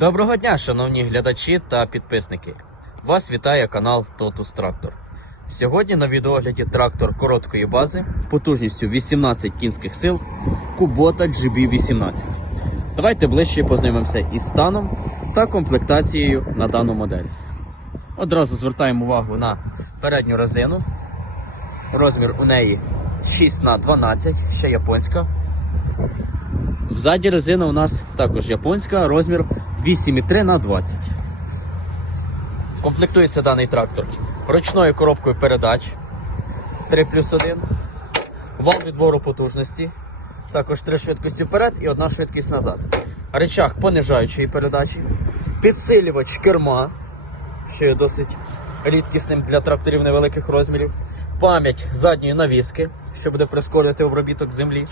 Доброго дня, шановні глядачі та підписники. Вас вітає канал Totus Tractor. Сьогодні на відеогляді трактор короткої бази потужністю 18 кінських сил Kubota GB18. Давайте ближче познайомимося із станом та комплектацією на дану модель. Одразу звертаємо увагу на передню резину. Розмір у неї 6х12, ще японська. Взаді резина у нас також японська, розмір 8,3 на 20. Комплектується даний трактор ручною коробкою передач 3 плюс 1, вал відбору потужності, також 3 швидкості вперед і одна швидкість назад. Речах понижаючої передачі, підсилювач керма, що є досить рідкісним для тракторів невеликих розмірів, пам'ять задньої навіски, що буде прискорювати обробіток землі.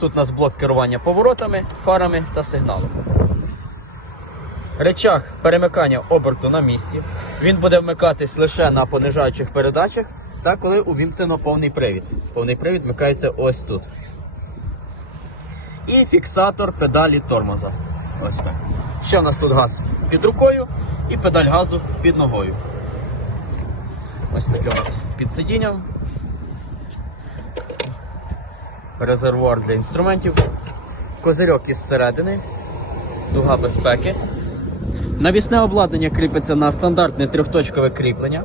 Тут у нас блок керування поворотами, фарами та сигналом. Речах перемикання оберту на місці. Він буде вмикатись лише на понижаючих передачах та коли увімкнено повний привід. Повний привід вмикається ось тут. І фіксатор педалі тормоза. Ось так. Ще в нас тут газ під рукою і педаль газу під ногою. Ось таке у нас під сидінням. резервуар для інструментів, козирьок із середини, дуга безпеки. Навісне обладнання кріпиться на стандартне трьохточкове кріплення.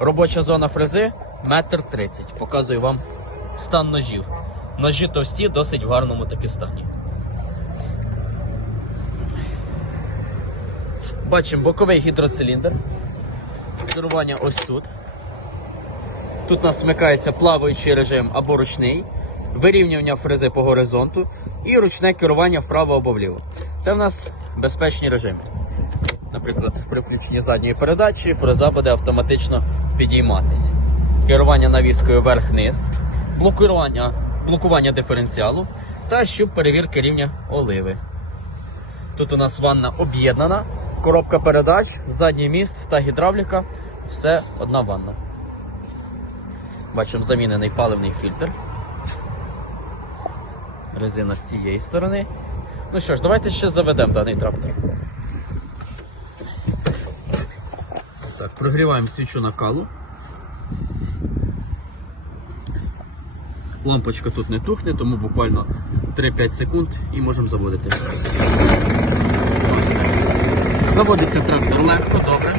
Робоча зона фрези 1,30 м. Показую вам стан ножів. Ножі товсті, досить в гарному таки стані. Бачимо боковий гідроциліндр. Керування ось тут. Тут у нас вмикається плаваючий режим або ручний, вирівнювання фрези по горизонту і ручне керування вправо або вліво. Це в нас безпечні режими. Наприклад, при включенні задньої передачі фреза буде автоматично підійматись. Керування навіскою вверх-вниз, блокування, блокування диференціалу та щуп перевірки рівня оливи. Тут у нас ванна об'єднана, коробка передач, задній міст та гідравліка. Все одна ванна. Бачимо замінений паливний фільтр. Резина з цієї сторони. Ну що ж, давайте ще заведемо даний трактор. Так, прогріваємо свічу накалу. Лампочка тут не тухне, тому буквально 3-5 секунд і можемо заводити. Заводиться трактор легко, добре.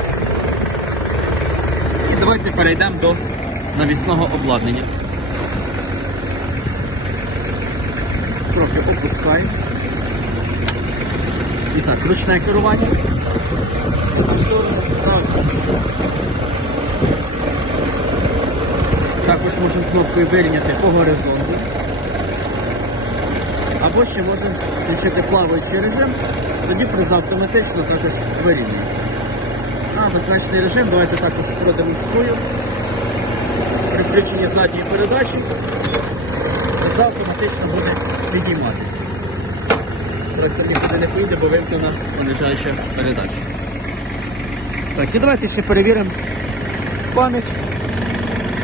І давайте перейдемо до навісного обладнання. Трохи опускаємо. І так, ручне керування. Також можемо кнопкою вирівняти по горизонту. Або ще можемо включити плаваючий режим, тоді фреза автоматично також вирівнюється. На безпечний режим давайте також продемонструю при включенні задньої передачі фреза автоматично буде підійматися. Нікуди не поїде, бо вимкнена понижаюча передача. Так, і давайте ще перевіримо пам'ять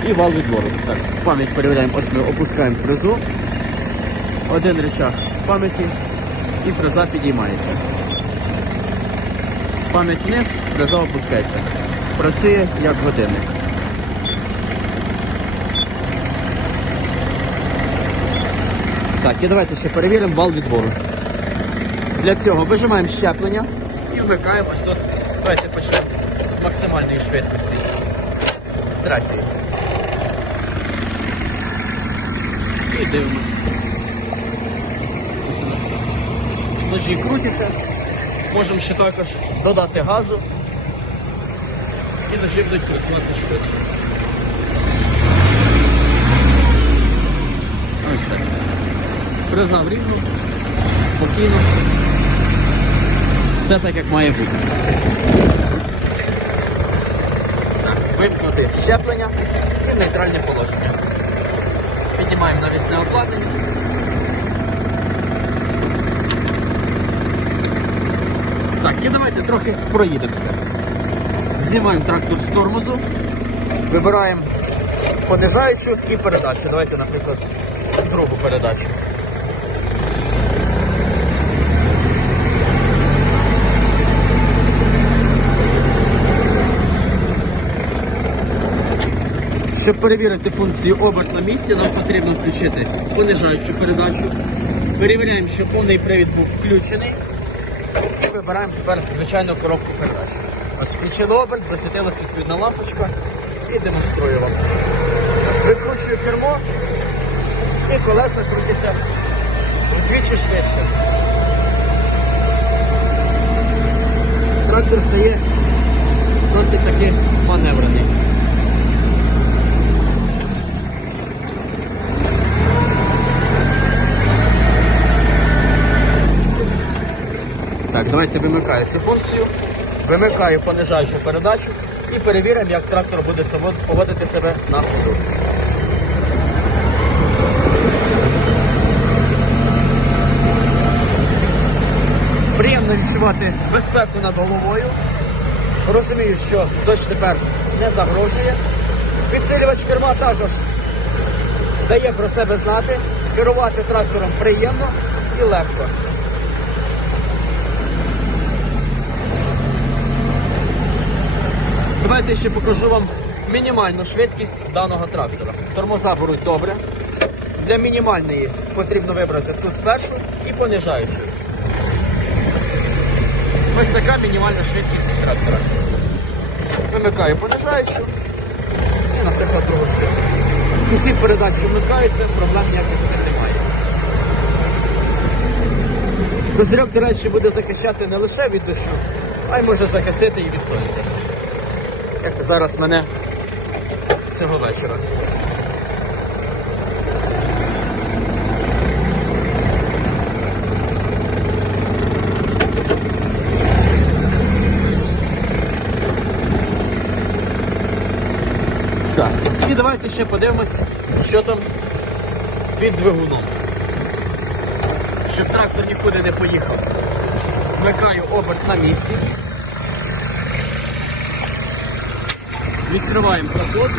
і вал відбору. Так, пам'ять перевіряємо, ось ми опускаємо фрезу. Один рычаг пам'яті і фреза підіймається. Пам'ять вниз, фреза опускається. Працює як годинник. Так, і давайте ще перевіримо вал відбору. Для цього вижимаємо щеплення і вмикаємо тут. Давайте почнемо з максимальної швидкості. З. І дивимося. Ось ножі крутяться. Можемо ще також додати газу. І ножі будуть працювати швидше. Ось так. Фреза в спокійно. Все так, як має бути. Вимкнути щеплення і нейтральне положення. Піднімаємо навісне обладнання. Так, і давайте трохи проїдемося. Знімаємо трактор з тормозу, вибираємо понижаючу і передачу. Давайте, наприклад, другу передачу. Щоб перевірити функцію оберт на місці, нам потрібно включити понижаючу передачу. Перевіряємо, що повний привід був включений. І вибираємо тепер звичайну коробку передач. Ось включили оберт, засвітилась відповідна лампочка і демонструю вам. Ось викручую кермо і колеса крутяться вдвічі швидше. Трактор стає досить таки маневрений. Так, давайте вимикаю цю функцію, вимикаю понижаючу передачу і перевіримо, як трактор буде поводити себе на ходу. Приємно відчувати безпеку над головою. Розумію, що дощ тепер не загрожує. Підсилювач керма також дає про себе знати. Керувати трактором приємно і легко. Давайте ще покажу вам мінімальну швидкість даного трактора. Тормоза беруть добре. Для мінімальної потрібно вибрати тут першу і понижаючу. Ось така мінімальна швидкість трактора. Вимикаю понижаючу і, наприклад, другу швидкість. Усі передачі вмикаються, проблем ніяких немає. Козирьок, до речі, буде захищати не лише від дощу, а й може захистити і від сонця. Як зараз мене цього вечора. Так, і давайте ще подивимось, що там під двигуном. Щоб трактор нікуди не поїхав. Вмикаю оберт на місці. Відкриваємо капот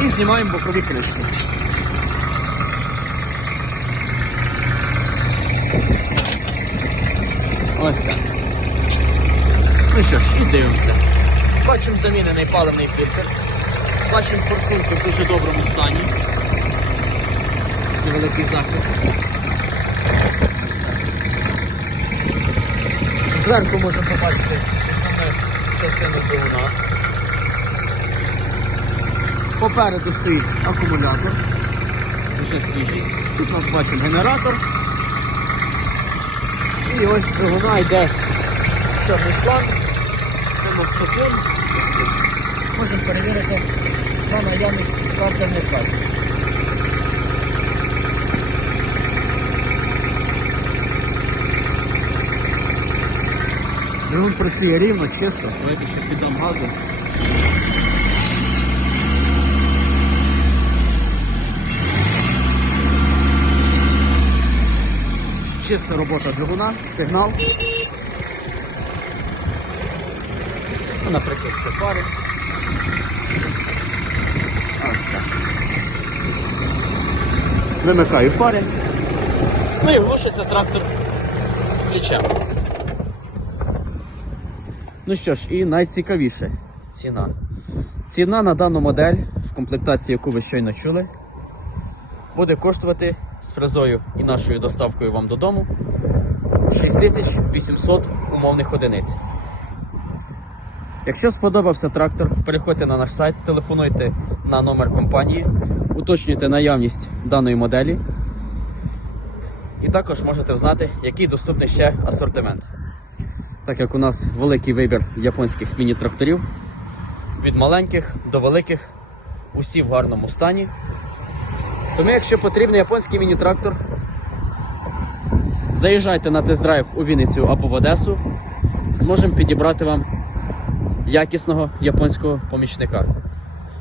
і знімаємо бокові кришки. Ось так. Ну що ж, і дивимося. Бачимо замінений паливний фільтр. Бачимо форсунку в дуже доброму стані. Невеликий захист. Зверху можемо побачити частину двигуна. Попереду стоїть акумулятор. Вже свіжий. Тут ми бачимо генератор. І ось двигуна йде чорний шланг. Це у нас. Можемо перевірити на наявність тракторних кат. Двигун працює рівно, чисто. Давайте ще піддам газу. Чиста робота двигуна, сигнал. Ну, наприклад, ще пари. Ось так. Вимикаю фари. Ну і глушиться трактор ключем. Ну що ж, і найцікавіше ціна. Ціна на дану модель, в комплектації, яку ви щойно чули, буде коштувати з фрезою і нашою доставкою вам додому 6800 умовних одиниць. Якщо сподобався трактор, переходьте на наш сайт, телефонуйте на номер компанії, уточнюйте наявність даної моделі. І також можете знати, який доступний ще асортимент. Так як у нас великий вибір японських міні-тракторів, від маленьких до великих, усі в гарному стані. Тому, якщо потрібен японський міні-трактор, заїжджайте на тест-драйв у Вінницю або в Одесу, зможемо підібрати вам якісного японського помічника.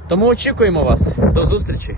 Тому очікуємо вас. До зустрічі!